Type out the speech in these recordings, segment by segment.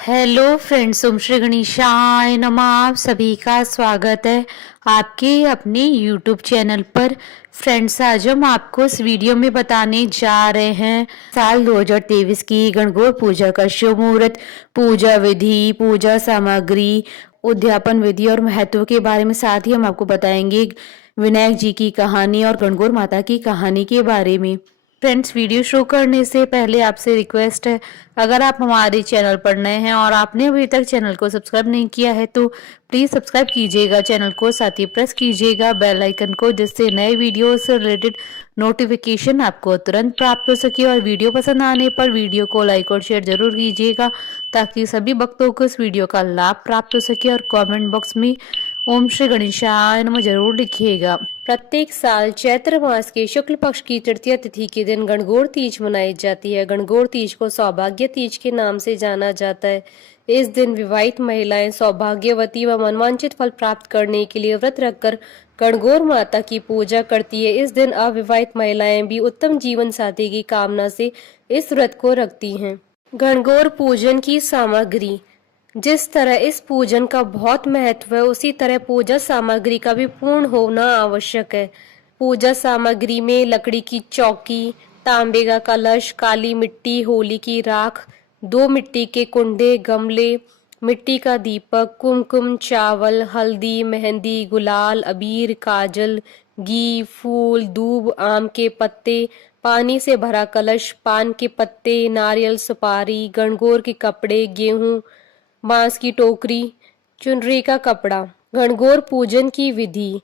Hello friends, ओम श्री गणेशाय नमः। आप सभी का स्वागत है आपके अपने यूट्यूब चैनल पर। फ्रेंड्स, आज हम आपको इस वीडियो में बताने जा रहे हैं साल 2023 की गणगौर पूजा का शुभ मुहूर्त, पूजा विधि, पूजा सामग्री, उद्यापन विधि और महत्व के बारे में। साथ ही हम आपको बताएंगे विनायक जी की कहानी और गणगौर माता की कहानी के बारे में। फ्रेंड्स, वीडियो शुरू करने से पहले आपसे रिक्वेस्ट है, अगर आप हमारे चैनल पर नए हैं और आपने अभी तक चैनल को सब्सक्राइब नहीं किया है तो प्लीज़ सब्सक्राइब कीजिएगा चैनल को, साथ ही प्रेस कीजिएगा बेल आइकन को, जिससे नए वीडियो से रिलेटेड नोटिफिकेशन आपको तुरंत प्राप्त हो सके। और वीडियो पसंद आने पर वीडियो को लाइक और शेयर जरूर कीजिएगा ताकि सभी भक्तों को इस वीडियो का लाभ प्राप्त हो सके। और कमेंट बॉक्स में ओम श्री गणेशाय नमः जरूर लिखिएगा। प्रत्येक साल चैत्र मास के शुक्ल पक्ष की तृतीय तिथि के दिन गणगौर तीज मनाई जाती है। गणगौर तीज को सौभाग्य तीज के नाम से जाना जाता है। इस दिन विवाहित महिलाएं सौभाग्यवती व मनवांछित फल प्राप्त करने के लिए व्रत रखकर गणगौर माता की पूजा करती है। इस दिन अविवाहित महिलाएं भी उत्तम जीवन साथी की कामना से इस व्रत को रखती हैं। गणगौर पूजन की सामग्री। जिस तरह इस पूजन का बहुत महत्व है, उसी तरह पूजा सामग्री का भी पूर्ण होना आवश्यक है। पूजा सामग्री में लकड़ी की चौकी, तांबे का कलश, काली मिट्टी, होली की राख, 2 मिट्टी के कुंडे, गमले, मिट्टी का दीपक, कुमकुम, चावल, हल्दी, मेहंदी, गुलाल, अबीर, काजल, घी, फूल, दूब, आम के पत्ते, पानी से भरा कलश, पान के पत्ते, नारियल, सुपारी, गणगौर के कपड़े, गेहूं, बांस की टोकरी, चुनरी का कपड़ा। गणगौर पूजन की विधि।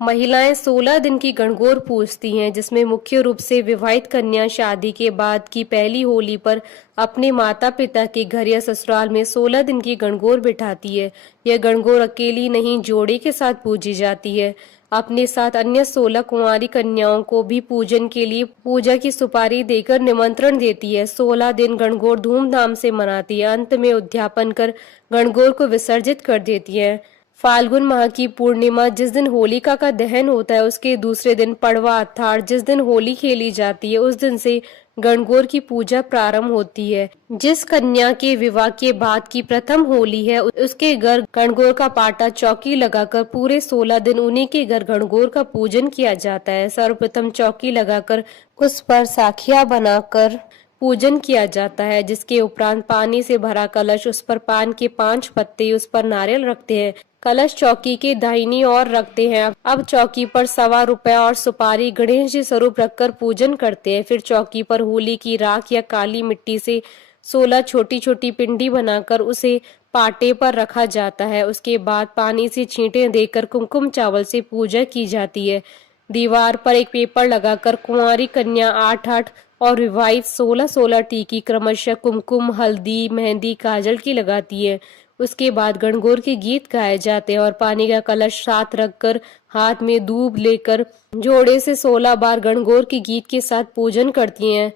महिलाएं 16 दिन की गणगौर पूजती हैं, जिसमें मुख्य रूप से विवाहित कन्या शादी के बाद की पहली होली पर अपने माता पिता के घर या ससुराल में 16 दिन की गणगौर बिठाती है। यह गणगौर अकेली नहीं, जोड़े के साथ पूजी जाती है। अपने साथ अन्य 16 कुंवारी कन्याओं को भी पूजन के लिए पूजा की सुपारी देकर निमंत्रण देती है। 16 दिन गणगौर धूमधाम से मनाती है। अंत में उद्यापन कर गणगौर को विसर्जित कर देती है। फाल्गुन माह की पूर्णिमा, जिस दिन होलिका का दहन होता है, उसके दूसरे दिन पड़वा अर्थात जिस दिन होली खेली जाती है, उस दिन से गणगौर की पूजा प्रारंभ होती है। जिस कन्या के विवाह के बाद की प्रथम होली है, उसके घर गणगौर का पाटा चौकी लगाकर पूरे 16 दिन उन्हीं के घर गणगौर का पूजन किया जाता है। सर्वप्रथम चौकी लगाकर उस पर साखिया बनाकर पूजन किया जाता है, जिसके उपरांत पानी से भरा कलश, उस पर पान के 5 पत्ते, उस पर नारियल रखते हैं। कलश चौकी के दाहिनी ओर रखते हैं। अब चौकी पर ₹1.25 और सुपारी गणेश जी स्वरूप रखकर पूजन करते हैं। फिर चौकी पर होली की राख या काली मिट्टी से 16 छोटी छोटी पिंडी बनाकर उसे पाटे पर रखा जाता है। उसके बाद पानी से छींटे देकर कुमकुम चावल से पूजा की जाती है। दीवार पर एक पेपर लगाकर कुंवारी कन्या 8-8 और विवाहित 16-16 टीकी क्रमशः कुमकुम, हल्दी, मेहंदी, काजल की लगाती है। उसके बाद गणगौर के गीत गाए जाते हैं और पानी का कलश साथ रखकर हाथ में दूब लेकर जोड़े से 16 बार गणगौर के गीत के साथ पूजन करती हैं।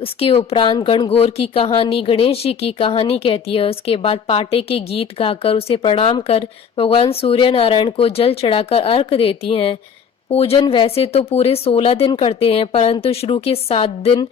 उसके उपरांत गणगौर की कहानी गणेश जी की कहानी कहती है। उसके बाद पाटे के गीत गाकर उसे प्रणाम कर भगवान सूर्य नारायण को जल चढ़ाकर अर्घ देती हैं। पूजन वैसे तो पूरे 16 दिन करते हैं, परंतु शुरू के 7 दिन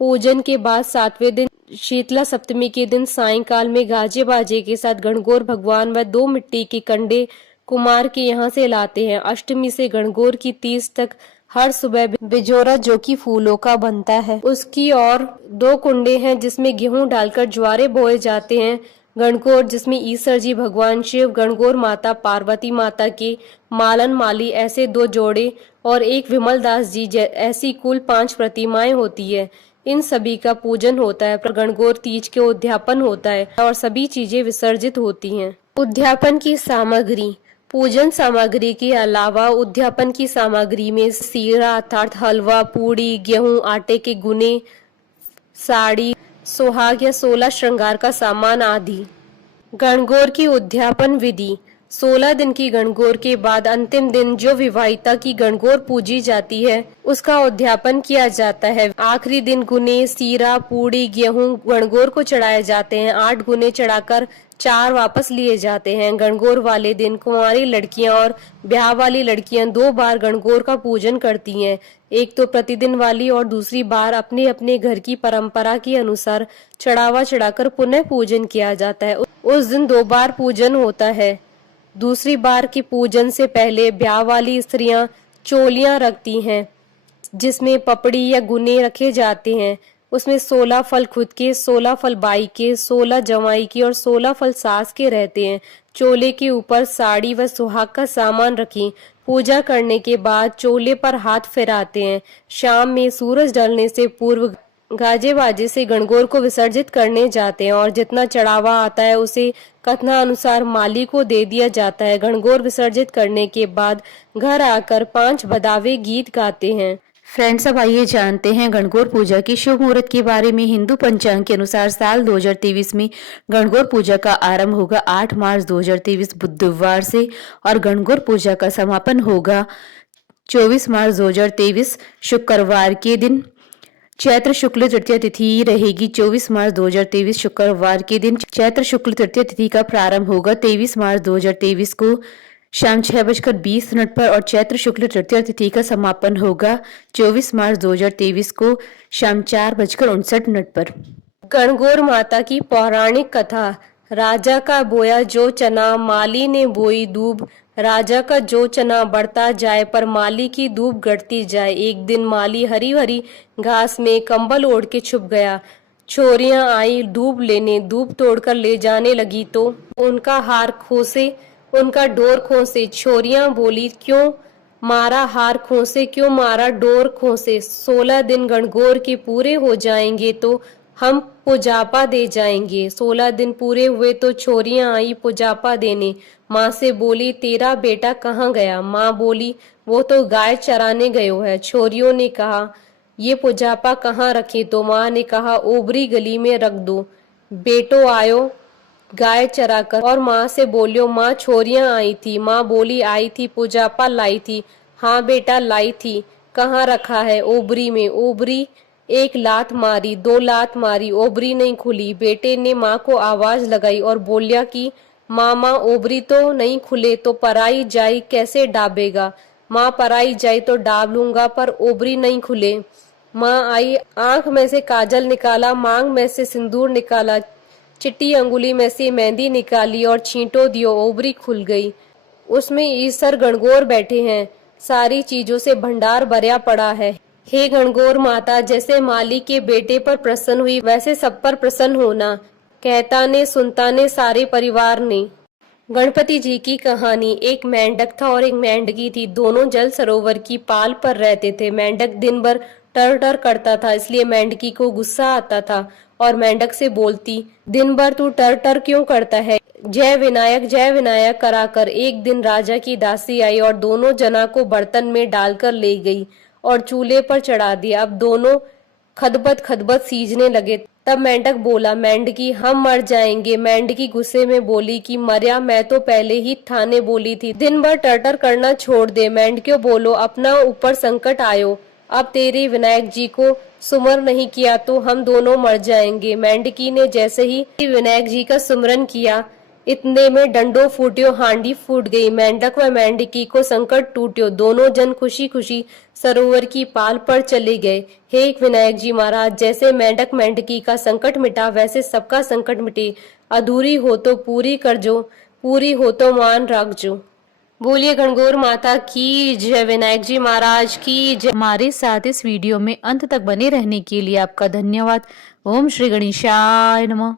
पूजन के बाद 7वें दिन शीतला सप्तमी के दिन सायंकाल में गाजे बाजे के साथ गणगौर भगवान व 2 मिट्टी के कंडे कुमार के यहाँ से लाते हैं। अष्टमी से गणगौर की 30 तक हर सुबह बिजोरा, जो कि फूलों का बनता है, उसकी और 2 कुंडे हैं जिसमें गेहूं डालकर ज्वारे बोए जाते हैं। गणगौर, जिसमें ईश्वर जी भगवान शिव, गणगौर माता पार्वती माता के मालन माली ऐसे 2 जोड़े और एक विमलदास जी ऐसी कुल 5 प्रतिमाएं होती है। इन सभी का पूजन होता है। पर गणगौर तीज के उद्यापन होता है और सभी चीजें विसर्जित होती हैं। उद्यापन की सामग्री। पूजन सामग्री के अलावा उद्यापन की सामग्री में सीरा अर्थात हलवा, पूड़ी, गेहूं, आटे के गुने, साड़ी, सुहाग या 16 श्रृंगार का सामान आदि। गणगौर की उद्यापन विधि। 16 दिन की गणगौर के बाद अंतिम दिन जो विवाहिता की गणगौर पूजी जाती है उसका उद्यापन किया जाता है। आखिरी दिन गुने, सीरा, पूड़ी, गेहूं गणगौर को चढ़ाए जाते हैं। 8 गुने चढ़ाकर 4 वापस लिए जाते हैं। गणगौर वाले दिन कुंवारी लड़कियां और ब्याह वाली लड़कियां 2 बार गणगौर का पूजन करती हैं। एक तो प्रतिदिन वाली और दूसरी बार अपने अपने घर की परंपरा के अनुसार चढ़ावा चढ़ाकर पुनः पूजन किया जाता है। उस दिन 2 बार पूजन होता है। दूसरी बार की पूजन से पहले ब्याह वाली स्त्रियां चोलियां रखती हैं जिसमें पपड़ी या गुने रखे जाते हैं। उसमें 16 फल खुद के, 16 फल बाई के, 16 जवाई के और 16 फल सास के रहते हैं। चोले के ऊपर साड़ी व सुहाग का सामान रखें। पूजा करने के बाद चोले पर हाथ फिराते हैं। शाम में सूरज ढलने से पूर्व गाजे बाजे से गणगौर को विसर्जित करने जाते हैं और जितना चढ़ावा आता है उसे कथनानुसार माली को दे दिया जाता है। गणगौर विसर्जित करने के बाद घर आकर 5 बदावे गीत गाते हैं। फ्रेंड्स, अब आइए जानते हैं गणगौर पूजा की शुभ मुहूर्त के बारे में। हिंदू पंचांग के अनुसार साल 2023 में गणगौर पूजा का आरंभ होगा 8 मार्च 2023 बुधवार से और गणगौर पूजा का समापन होगा 24 मार्च 2023 शुक्रवार के दिन। चैत्र शुक्ल तृतीय तिथि रहेगी 24 मार्च 2023 शुक्रवार के दिन। चैत्र शुक्ल तृतीय तिथि का प्रारंभ होगा 23 मार्च 2023 को शाम 6:20 पर और चैत्र शुक्ल तृतीय तिथि का समापन होगा 24 मार्च 2023 को शाम 4:59 पर। गणगौर माता की पौराणिक कथा। राजा का बोया जो चना माली ने बोई दूब। राजा का जो चना बढ़ता जाए पर माली की दूब घटती जाए। एक दिन माली हरी हरी घास में कंबल ओढ़ के छुप गया। छोरियां आई दूब लेने, दूब तोड़कर ले जाने लगी तो उनका हार खोसे, उनका डोर खोसे। छोरियां बोली, क्यों मारा हार खोसे, क्यों मारा डोर खोसे। 16 दिन गणगौर के पूरे हो जाएंगे तो हम पुजापा दे जाएंगे। 16 दिन पूरे हुए तो छोरियां आई पुजापा देने। माँ से बोली, तेरा बेटा कहाँ गया? माँ बोली, वो तो गाय चराने गयो है। छोरियों ने कहा, ये पुजापा कहाँ रखे? तो माँ ने कहा, ओबरी गली में रख दो। बेटो आयो गाय चराकर और माँ से बोलियो, माँ छोरियां आई थी। माँ बोली, आई थी, पुजापा लाई थी। हाँ बेटा लाई थी। कहाँ रखा है? ओबरी में। ओबरी। 1 लात मारी, 2 लात मारी, ओबरी नहीं खुली। बेटे ने माँ को आवाज लगाई और बोलिया कि माँ ओबरी तो नहीं खुले तो पराई जाई कैसे डाबेगा? माँ पराई जाई तो डाब लूंगा पर ओबरी नहीं खुले। माँ आई, आंख में से काजल निकाला, मांग में से सिंदूर निकाला, चिट्टी अंगुली में से मेहंदी निकाली और छींटो दियो, ओबरी खुल गई। उसमें ईश्वर गणगौर बैठे हैं। सारी चीजों से भंडार भरा पड़ा है। हे गणगौर माता, जैसे माली के बेटे पर प्रसन्न हुई वैसे सब पर प्रसन्न होना। कहता ने सुनता ने सारे परिवार ने। गणपति जी की कहानी। एक मेंढक था और एक मेंढकी थी। दोनों जल सरोवर की पाल पर रहते थे। मेंढक दिन भर टर टर करता था, इसलिए मेंढकी को गुस्सा आता था और मेंढक से बोलती, दिन भर तू टर टर क्यों करता है? जय विनायक कराकर एक दिन राजा की दासी आई और दोनों जना को बर्तन में डालकर ले गई और चूल्हे पर चढ़ा दिया। अब दोनों खदबद सीजने लगे। तब मेंढक बोला, मेंढकी हम मर जाएंगे। मेंढकी गुस्से में बोली कि मरिया, मैं तो पहले ही थाने बोली थी, दिन भर टर्टर करना छोड़ दे। मेंढक्यों बोलो, अपना ऊपर संकट आयो, अब तेरे विनायक जी को सुमर नहीं किया तो हम दोनों मर जाएंगे। मेंढकी ने जैसे ही विनायक जी का सुमरन किया, इतने में डंडो फूटियो, हांडी फूट गई। मेंढक व मेंढकी को संकट टूटियो। दोनों जन खुशी खुशी सरोवर की पाल पर चले गए। हे विनायक जी महाराज, जैसे मेंढक मेंढकी का संकट मिटा वैसे सबका संकट मिटे। अधूरी हो तो पूरी कर जो, पूरी हो तो मान रख जो। बोलिए गणगौर माता की जय, विनायक जी महाराज की जय। हमारे साथ इस वीडियो में अंत तक बने रहने के लिए आपका धन्यवाद। ओम श्री गणेशाय नमः।